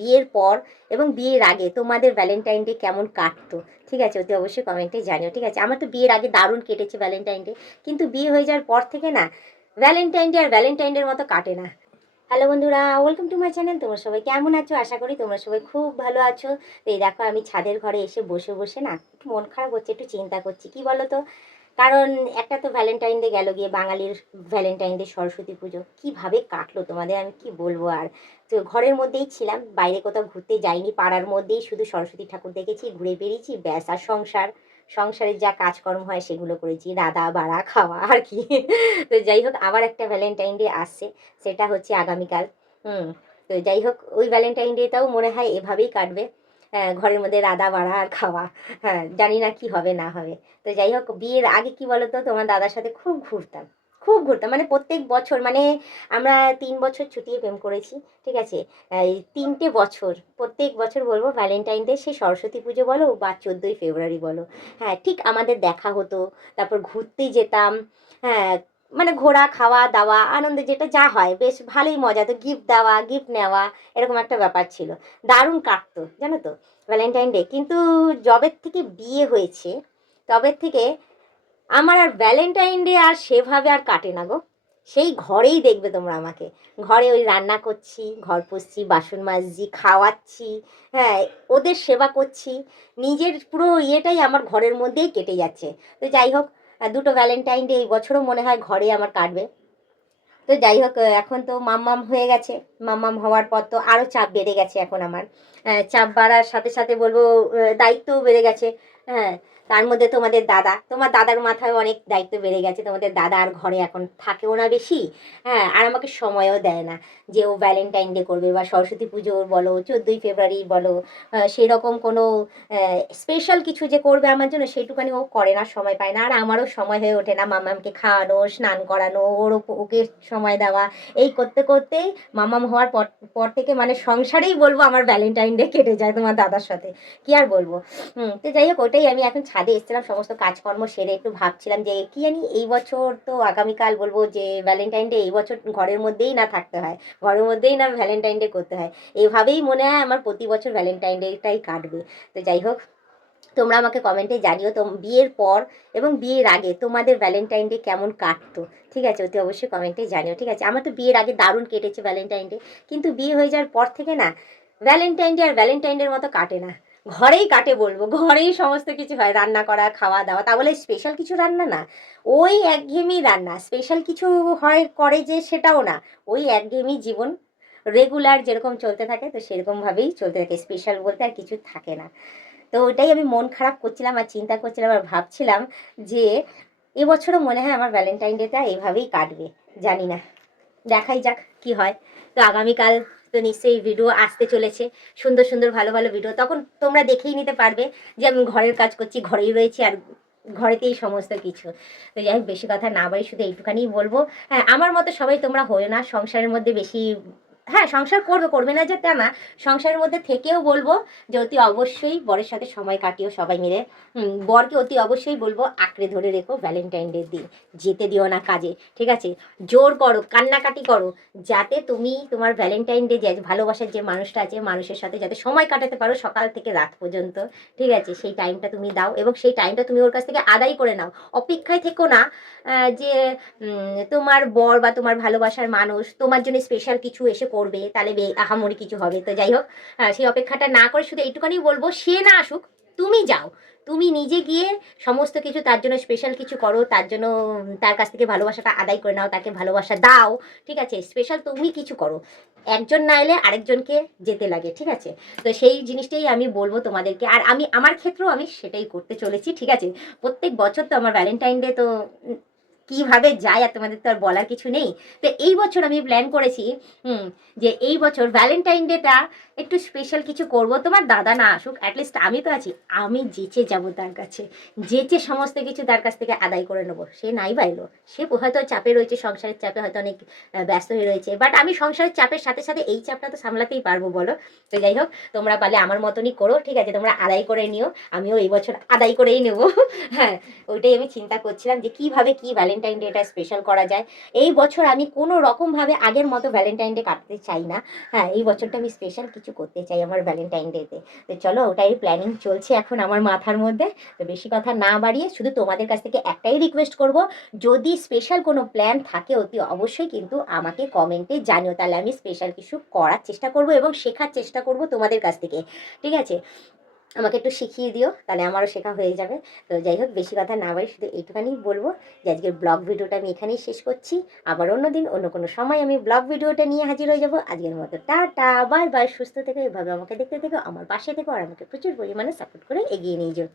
বিয়ের পর এবং বিয়ের আগে তোমাদের ভ্যালেন্টাইন ডে কেমন কাটতো, ঠিক আছে? অতি অবশ্যই কমেন্টে জানিও, ঠিক আছে? আমার তো বিয়ের আগে দারুণ কেটেছে ভ্যালেন্টাইন ডে, কিন্তু বিয়ে হয়ে যাওয়ার পর থেকে না ভ্যালেন্টাইন ডে আর ভ্যালেন্টাইন ডের মতো কাটে না। হ্যালো বন্ধুরা, ওয়েলকাম টু মাই চ্যানেল। তোমরা সবাই কেমন আছো? আশা করি তোমরা সবাই খুব ভালো আছো। তো এই দেখো, আমি ছাদের ঘরে এসে বসে বসে না একটু মন খারাপ হচ্ছে, একটু চিন্তা করছি। কি বলো তো? কারণ একটা তো ভ্যালেন্টাইন ডে গেল গিয়ে, বাঙালির ভ্যালেন্টাইন ডে, সরস্বতী পুজো কীভাবে কাটলো তোমাদের আমি কি বলবো আর। তো ঘরের মধ্যেই ছিলাম, বাইরে কোথাও ঘুরতে যাইনি, পাড়ার মধ্যেই শুধু সরস্বতী ঠাকুর দেখেছি, ঘুরে বেরিয়েছি, ব্যাস। আর সংসারের যা কাজকর্ম হয় সেগুলো করেছি, রাধা বাড়া খাওয়া আর কি। তো যাই হোক, আবার একটা ভ্যালেন্টাইন ডে আসছে, সেটা হচ্ছে আগামীকাল। তো যাই হোক, ওই ভ্যালেন্টাইন ডেটাও মনে হয় এভাবেই কাটবে, ঘরের মধ্যে রাধা বাড়া আর খাওয়া। হ্যাঁ, জানি না কি হবে না হবে। তো যাই হোক, বিয়ের আগে কি বলতো, তোমার দাদার সাথে খুব ঘুরতাম, মানে প্রত্যেক বছর, মানে আমরা 3 বছর ছুটিয়ে প্রেম করেছি, ঠিক আছে? এই 3টে বছর প্রত্যেক বছর বলবো ভ্যালেন্টাইন ডে, সে সরস্বতী পুজো বলো বা 14ই ফেব্রুয়ারি বলো, হ্যাঁ ঠিক আমাদের দেখা হতো। তারপর ঘুরতে যেতাম, হ্যাঁ, মানে ঘোরা, খাওয়া দাওয়া, আনন্দে যেটা যা হয় বেশ ভালোই মজা। তো গিফট দেওয়া, গিফট নেওয়া, এরকম একটা ব্যাপার ছিল, দারুণ কাটতো জানো তো ভ্যালেন্টাইন ডে। কিন্তু জবের থেকে বিয়ে হয়েছে, তবে থেকে আমার আর ভ্যালেন্টাইন ডে আর সেভাবে আর কাটে না গো। সেই ঘরেই দেখবে তোমরা আমাকে, ঘরে ওই রান্না করছি, ঘর পুছছি, বাসন মাজছি, খাওয়াচ্ছি, হ্যাঁ, ওদের সেবা করছি, নিজের পুরো ইয়েটাই আমার ঘরের মধ্যেই কেটে যাচ্ছে। তো যাই হোক, দুটো ভ্যালেন্টাইন ডে এই বছরও মনে হয় ঘরে আমার কাটবে। তো যাই হোক, এখন তো মাম্মাম হয়ে গেছে, মাম্মাম হওয়ার পর তো আরও চাপ বেড়ে গেছে এখন আমার। চাপ বাড়ার সাথে সাথে বলবো দায়িত্বও বেড়ে গেছে। হ্যাঁ, তার মধ্যে তোমার দাদার মাথায় অনেক দায়িত্ব বেড়ে গেছে। তোমাদের দাদা আর ঘরে এখন থাকেও না বেশি, হ্যাঁ, আর আমাকে সময়ও দেয় না যে ও ভ্যালেন্টাইন ডে করবে বা সরস্বতী পুজো বলো, 14ই ফেব্রুয়ারি বলো, সেরকম কোনো স্পেশাল কিছু যে করবে আমার জন্য সেইটুকানি ও করে না, সময় পায় না। আর আমারও সময় হয়ে ওঠে না মামামকে খাওয়ানো, স্নান করানো, ওকে সময় দেওয়া, এই করতে করতেই মামাম হওয়ার পর পর থেকে মানে সংসারেই বলবো আমার ভ্যালেন্টাইন ডে কেটে যায় তোমার দাদার সাথে, কি আর বলবো। তো যাই হোক, ওটাই আমি এখন ছাদে এসেছিলাম, সমস্ত কাজকর্ম সেরে একটু ভাবছিলাম যে কি জানি এই বছর তো আগামীকাল বলবো যে ভ্যালেন্টাইন ডে এই বছর ঘরের মধ্যেই না থাকতে হয়, ঘরের মধ্যেই না ভ্যালেন্টাইন ডে করতে হয়। এভাবেই মনে হয় আমার প্রতি বছর ভ্যালেন্টাইন ডেটাই কাটবে। তো যাই হোক, তোমরা আমাকে কমেন্টে জানিও তো বিয়ের পর এবং বিয়ের আগে তোমাদের ভ্যালেন্টাইন ডে কেমন কাটতো, ঠিক আছে? অতি অবশ্যই কমেন্টে জানিও, ঠিক আছে? আমার তো বিয়ের আগে দারুণ কেটেছে ভ্যালেন্টাইন ডে, কিন্তু বিয়ে হয়ে যাওয়ার পর থেকে না ভ্যালেন্টাইন ডে আর ভ্যালেন্টাইন ডের মতো কাটে না। ঘরেই কাটে বলবো, ঘরেই সমস্ত কিছু হয়, রান্না করা, খাওয়া দাওয়া, তা বলে স্পেশাল কিছু রান্না না, ওই একঘেয়েমি রান্না। স্পেশাল কিছু হয় করে যে সেটাও না, ওই একঘেয়েমি জীবন রেগুলার যেরকম চলতে থাকে, তো সেরকমভাবেই চলতে থাকে, স্পেশাল বলতে আর কিছু থাকে না। তো ওইটাই আমি মন খারাপ করছিলাম আর চিন্তা করছিলাম আর ভাবছিলাম যে এবছরও মনে হয় আমার ভ্যালেন্টাইন ডেটা এভাবেই কাটবে, জানি না, দেখাই যাক কি হয়। তো আগামীকাল তো নিশ্চয়ই ভিডিও আসতে চলেছে, সুন্দর সুন্দর ভালো ভালো ভিডিও, তখন তোমরা দেখেই নিতে পারবে যে আমি ঘরের কাজ করছি, ঘরেই রয়েছি আর ঘরেতেই সমস্ত কিছু। তো যাই হোক, বেশি কথা না বাড়ি শুধু এইটুখানি বলবো, হ্যাঁ, আমার মতো সবাই তোমরা হয়ে না সংসারের মধ্যে বেশি, হ্যাঁ সংসার করবে না যে তা না, সংসারের মধ্যে থেকেও বলবো যে অতি অবশ্যই বরের সাথে সময় কাটিও সবাই মিলে। বরকে অতি অবশ্যই বলবো আঁকড়ে ধরে রেখো ভ্যালেন্টাইন ডের দিন, যেতে দিও না কাজে, ঠিক আছে? জোর করো, কান্নাকাটি করো, যাতে তুমি তোমার ভ্যালেন্টাইন ডে যে ভালোবাসার যে মানুষটা আছে, মানুষের সাথে যাতে সময় কাটাতে পারো সকাল থেকে রাত পর্যন্ত, ঠিক আছে? সেই টাইমটা তুমি দাও এবং সেই টাইমটা তুমি ওর কাছ থেকে আদায় করে নাও। অপেক্ষায় থেকো না যে তোমার বর বা তোমার ভালোবাসার মানুষ তোমার জন্য স্পেশাল কিছু এসে করবে, তাহলে আহামরি কিছু হবে। তো যাই হোক, সেই অপেক্ষাটা না করে শুধু এইটুখানি বলবো, সে না আসুক, তুমি যাও, তুমি নিজে গিয়ে সমস্ত কিছু তার জন্য স্পেশাল কিছু করো, তার জন্য তার কাছ থেকে ভালোবাসাটা আদায় করে নাও, তাকে ভালোবাসা দাও, ঠিক আছে? স্পেশাল তুমি কিছু করো, একজন না এলে আরেকজনকে যেতে লাগে, ঠিক আছে? তো সেই জিনিসটাই আমি বলবো তোমাদেরকে, আর আমি আমার ক্ষেত্রেও আমি সেটাই করতে চলেছি, ঠিক আছে? প্রত্যেক বছর তো আমার ভ্যালেন্টাইন ডে তো কিভাবে যায় আর তোমাদের তো আর বলার কিছু নেই। তো এই বছর আমি প্ল্যান করেছি যে এই বছর ভ্যালেন্টাইন ডেটা একটু স্পেশাল কিছু করব, তোমার দাদা না আসুক, অ্যাটলিস্ট আমি তো আছি, আমি যেচে যাব তার কাছে, যেচে সমস্ত কিছু তার কাছ থেকে আদায় করে নেবো। সে নাই বাইলো, সে হয়তো চাপে রয়েছে, সংসারের চাপে হয়তো অনেক ব্যস্ত হয়ে রয়েছে, বাট আমি সংসারের চাপের সাথে সাথে এই চাপটা তো সামলাতেই পারবো বলো। তো যাই হোক, তোমরা পারলে আমার মতনই করো, ঠিক আছে? তোমরা আদায় করে নিও, আমিও এই বছর আদায় করেই নেবো। হ্যাঁ, ওইটাই আমি চিন্তা করছিলাম যে কিভাবে কি ভ্যালেন্টাইন ডেটা স্পেশাল করা যায়। এই বছর আমি কোনো রকমভাবে আগের মতো ভ্যালেন্টাইন ডে কাটতে চাই না, হ্যাঁ, এই বছরটা আমি স্পেশাল কিছু কিছু করতে চাই আমার ভ্যালেন্টাইন ডেতে। তো চলো ওটাই প্ল্যানিং চলছে এখন আমার মাথার মধ্যে। তো বেশি কথা না বাড়িয়ে শুধু তোমাদের কাছ থেকে একটাই রিকোয়েস্ট করব, যদি স্পেশাল কোনো প্ল্যান থাকে অতি অবশ্যই কিন্তু আমাকে কমেন্টে জানিও, তাহলে আমি স্পেশাল কিছু করার চেষ্টা করব এবং শেখার চেষ্টা করব তোমাদের কাছ থেকে, ঠিক আছে? আমাকে একটু শিখিয়ে দিও, তাহলে আমারও শেখা হয়ে যাবে। তো যাই হোক, বেশি কথা না বাড়ি শুধু এইটুখানি বলবো যে আজকের ব্লগ ভিডিওটা আমি এখানেই শেষ করছি। আবার অন্য দিন অন্য কোনো সময় আমি ব্লগ ভিডিওটা নিয়ে হাজির হয়ে যাবো। আজকের মতো টাটা, বাই বাই, সুস্থ থেকো, এভাবে আমাকে দেখতে থেকো, আমার পাশে থেকো, আর আমাকে প্রচুর পরিমাণে সাপোর্ট করে এগিয়ে নিয়ে যাও।